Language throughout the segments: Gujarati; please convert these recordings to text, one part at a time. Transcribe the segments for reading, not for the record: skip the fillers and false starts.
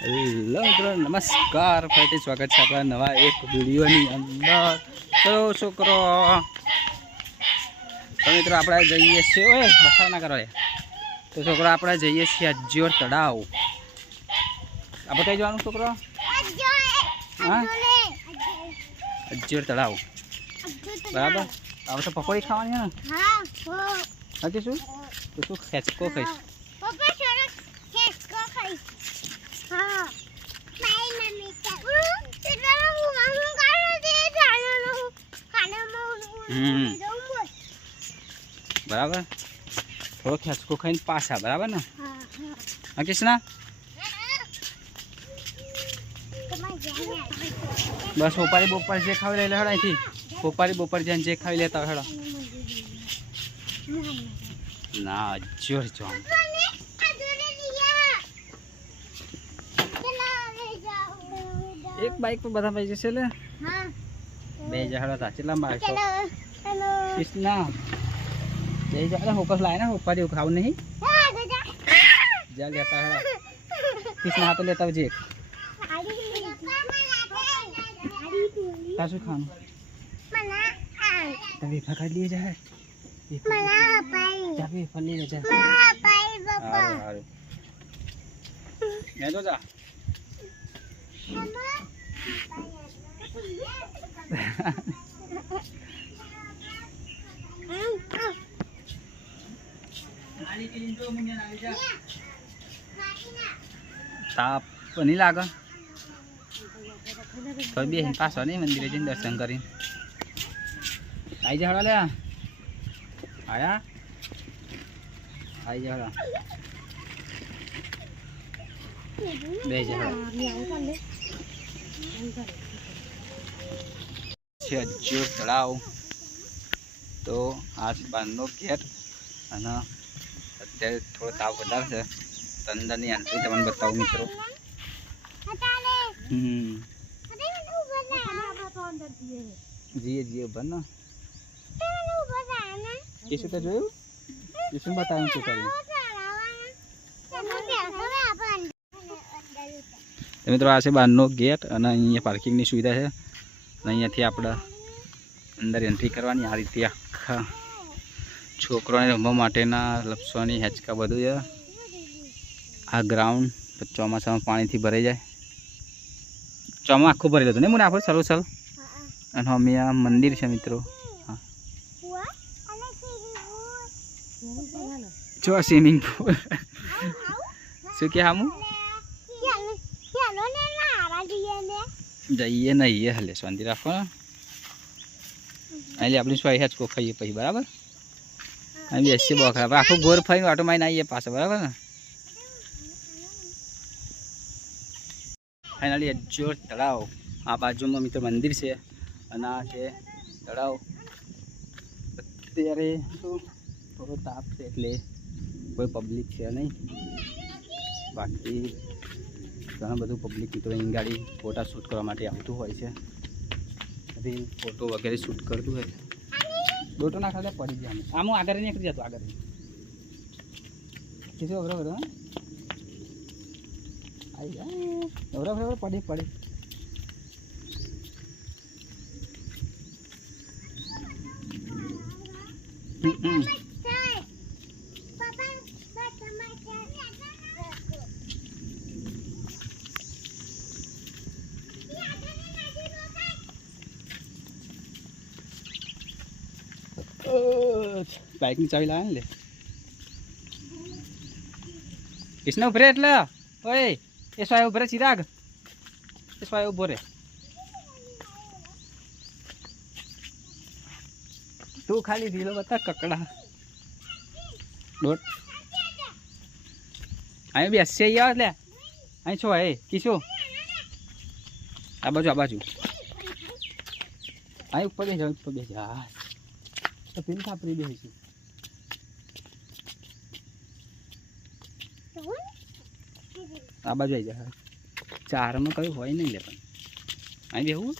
હેલો મિત્રો, નમસ્કાર. ફરીથી સ્વાગત છે આપણા નવા એક વિડીયોની અંદર. તો છોકરો તો મિત્રો આપણે જઈએ છીએ, ઓય બફાર ના કરો. તો છોકરો આપણે જઈએ છીએ અજ્યોર તળાવ. આપણે કઈ જવાનું છોકરો? હા, અજ્યોર તળાવ. બરાબર. હવે તો પકોડી ખાવાની ને? હજી શું? તો શું ખેંચકો ખાઈશ? બરાબર. થોડો ખેંચકો ખાઈને પાછા, બરાબર ને? હા કિશના, બસ પોપારી બોપારી જે ખાવી લઈ લે હેડ અહીંથી. પોપારી બોપારી જઈને જે ખાવી લેતા હેડો. ના અજ્યોર જામ. એક બાઈક પર બધા ભાઈ જશે લે. બે જહાડા તા કેટલા બાઈક કિશના બે જહાડા હોકસ લાય ને ઉપર એવું ખાવું નહીં. જા લેતા હેડા કિશના હાથ લેતા આવજે. શું ખાવાનું? તમે ફકાઈ લીએ જા. જા બે ફલ લઈ જા. હારું હારું લે તો જા. તાપ નહીં લાગે તો બે પાછો નહીં મંદિરે જઈને દર્શન કરીને આવી જા. લે આયા આવી જા. બે જા છે અજ્યોર તળાવ. તો આ બારનો ગેટ અને અત્યારે થોડો તાપ વધારે છે. તો અંદરની એન્ટ્રી તમને બતાવું મિત્રો. જીએ જીએ બનો કિશું તો જોયું? કિશું બતાવ્યું શું કર્યું? મિત્રો આ છે બહારનો ગેટ અને અહીંયા પાર્કિંગની સુવિધા છે. અને અહીંયાથી આપણે અંદર એન્ટ્રી કરવાની. આ રીતે આખા છોકરાઓને રમવા માટેના લપસવાની હેચકા બધું છે. આ ગ્રાઉન્ડ ચોમાસામાં પાણીથી ભરાઈ જાય. ચોમા આખું ભરેલું હતું ને મને આખું ચાલો ચાલ. અને અમે આ મંદિર છે મિત્રો. હા જો સ્વિમિંગ પુલ શું કે હામું જઈએ નહીં હલે શાંતિ રાખો ને. એટલે આપણી સ્વાઈ હેચકો ખાઈએ પછી, બરાબર? અહીં બેસીએ બખરા આખું ગોર ફરીને ઓટો મારીને આવીએ પાછો, બરાબર ને? ફાઇનલી અજ્યોર તળાવ. આ બાજુમાં મિત્રો મંદિર છે અને આ છે તળાવ. અત્યારે શું થોડો તાપ છે એટલે કોઈ પબ્લિક છે નહીં. બાકી ઘણું બધું પબ્લિક મિત્રો અહીં ગાડી ફોટા શૂટ કરવા માટે આવતું હોય છે. રીલ ફોટો વગેરે શૂટ કરતું હોય છે. દોટો ના ખાલે પડી જાય. આમ હું આગળ નીકળી જતો આગળ કીધું બરાબર. આવી જાય બરાબર પડી પડી. બાઇકની ચાવી લાવે ને લે કિશના ઉભરે. એટલે ઓય એ સ્વાય ઉભરે. ચિરાગ એ સ્વાય ઉભો રે. તું ખાલી ઢીલો બતા કકડા દોટ. અહીં બેસશે યાર. લે અહીં છો એ કિશો આ બાજુ આ બાજુ. અહીં ઉપર બેસ ઉપર બેસ. હા તો પેલી ખાપરી બેસી આ બાજુ આવી જાય. ચારમાં કયું હોય નહીં લે પણ અહીં બેવું.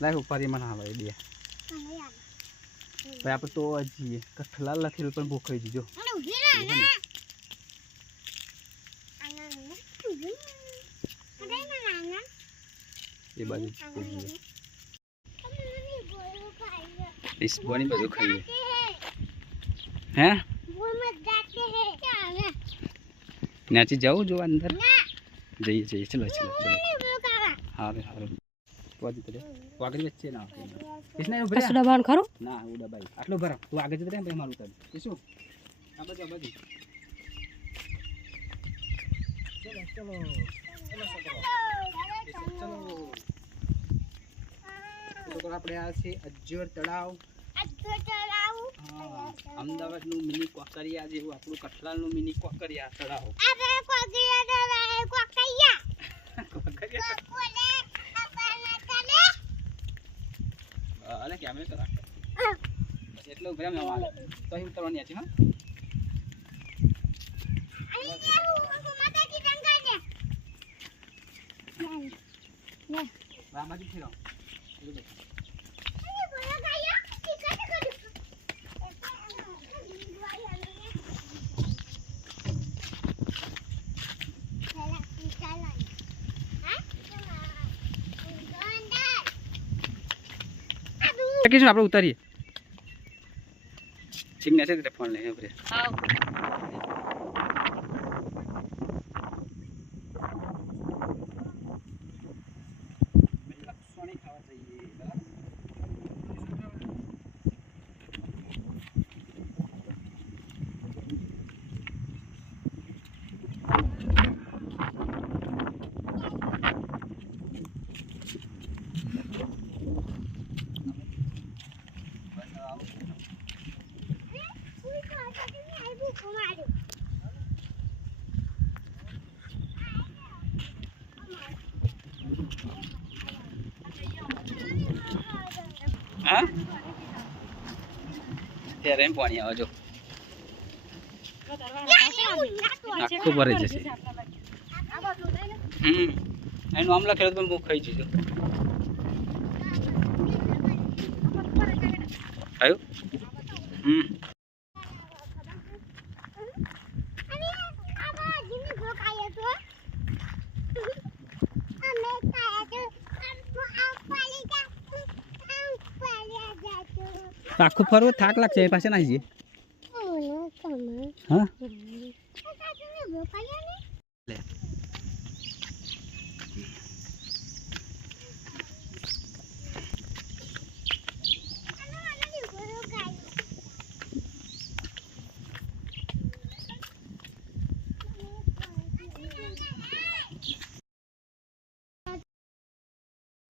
લાય ઉપર મને હાલો એ દે ભાઈ આપણે તો હજી કઠલા લખેલું પણ ભૂખાઈ દીધો એ બાજુ બોની બધું ખાઈએ હે નાચી જાઉં જો અંદર જઈએ જઈએ ચલો ચલો ચલો હારું હારું વાગડી વચ્ચે ના કિસને ઉભરે ડબાણ ખરું ના હું ડબાઈ આટલો ભરા તું આગળ જતો રહે પછી મારું ઉતાર શું આ બાજુ ચલો ચલો ચલો આપણે આ છે અજ્જર તળાવ અમદાવાદનું મિની કોકરિયા જેવું આપણું કઠલાલનું મિની કોકરિયા તળાવ અલે કેમેરા તો રાખ બસ એટલો ઉભરે મે માલે તો અહીં ઉતરવાની હતી હા બાબાજી ફેરો किस આપણે ઉતારીએ સિગ્નેચર છે ફોન લઈને આપણે લક્ષણી ખાવા જઈએ હા ત્યારે એમ પાણી આવે જો આખું ભરાઈ જશે એનું આમ લખેલું પણ બહુ ખાઈ જજો આવ્યું આખું ફરવું થાક લાગશે એ પાસે નાખી જઈએ હા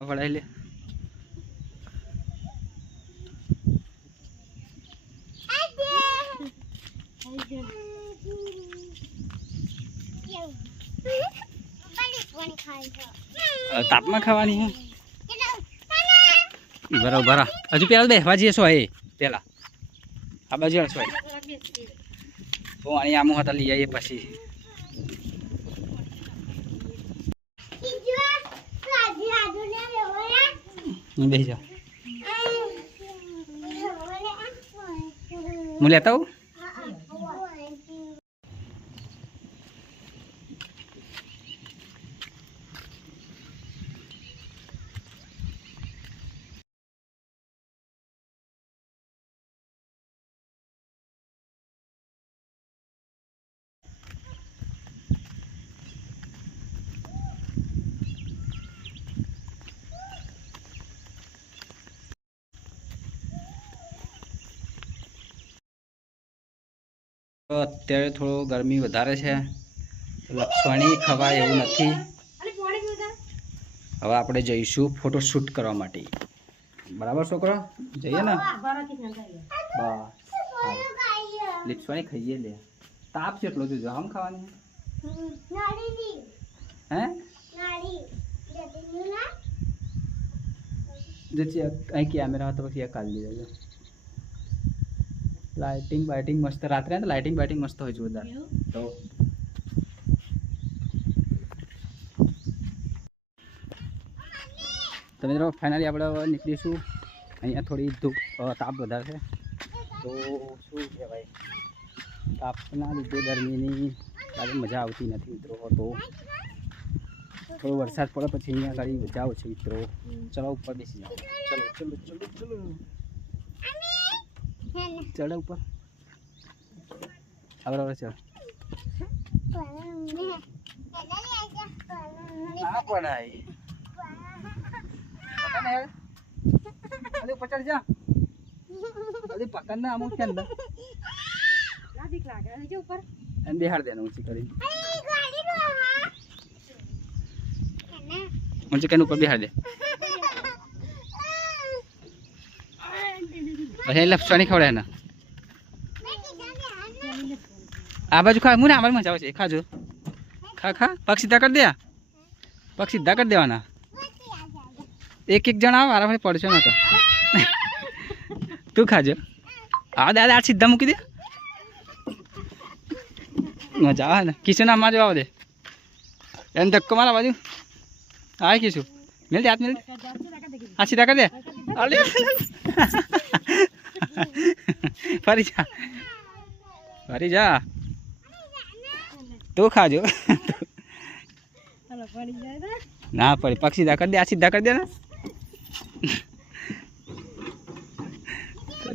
પડાઈ લે તાપમાં ખાવાની હે બરાબર હજુ પેલા બેસવા જઈએ છો એ પેલા આ બાજુ છો તો અહીં આમું હતા લઈ આવીએ પછી બેસી જાઓ હું લેતા આવું અત્યારે થોડો ગરમી વધારે છે લક્ષણી ખવાય એવું નથી હવે આપણે જઈશું ફોટોશૂટ કરવા માટે બરાબર છોકરો જઈએ ને બસ લક્ષણી ખાઈએ લે તાપ છે એટલો જોજો આમ ખાવાની હે અહીં કેમેરા તો પછી કાઢી દેજો लाइटिंग बाइटिंग मस्त रात्रि तो लाइटिंग बाइटिंग मस्त हो जोरदार तो मित्रों फाइनली આપણે નીકળીશું અહીંયા થોડી ધૂપ તાપ વધારે છે तो શું કહેવાય તાપના લીધે ગરમીની આજે મજા આવતી નથી મિત્રો. તો થોડો વરસાદ પડે પછી અહીંયા ગાડી મજા આવશે મિત્રો. ચલો ઉપર બેસી જાઓ. ચલો ચલો ચલો ચલો ચડો ઉપર. બરાબર ચાલ. ના પડાય. ऊपर चढ़ जा. अरे पकड़ना हम उसके अंदर दिख रहा है जो ऊपर बिहार देना ऊंची करी ऊंची कन ऊपर बिहार दे. अरे लपसवानी खवड़े है ना आ बाजू खा मुने आमार मजा आवे खा जो खा खा पग सीधा कर दे. पग सीधा कर देवाना. एक एक जण आवा आराम पड़शे ना तो तू खाजो. आ दादा आज सीधा मूकी दे. मजा आवे ने किशु ना मारवा आवे दे एन धक्को मारा बाजू आए किशु मिल दे हाथ मिल दे. हाथ सीधा कर दे. अरे फरी जा तू खाजो. ना पड़ी पग सीधा कर दे. आज सीधा कर दे ना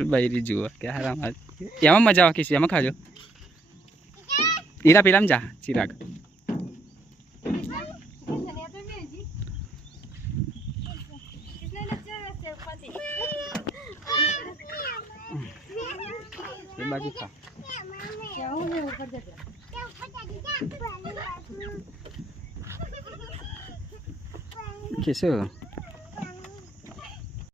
भाई जुआ क्या हराम. एम मजा आवे किसी एम खाजो. हीरा पीला में जा चिराग. बाजू खा किसो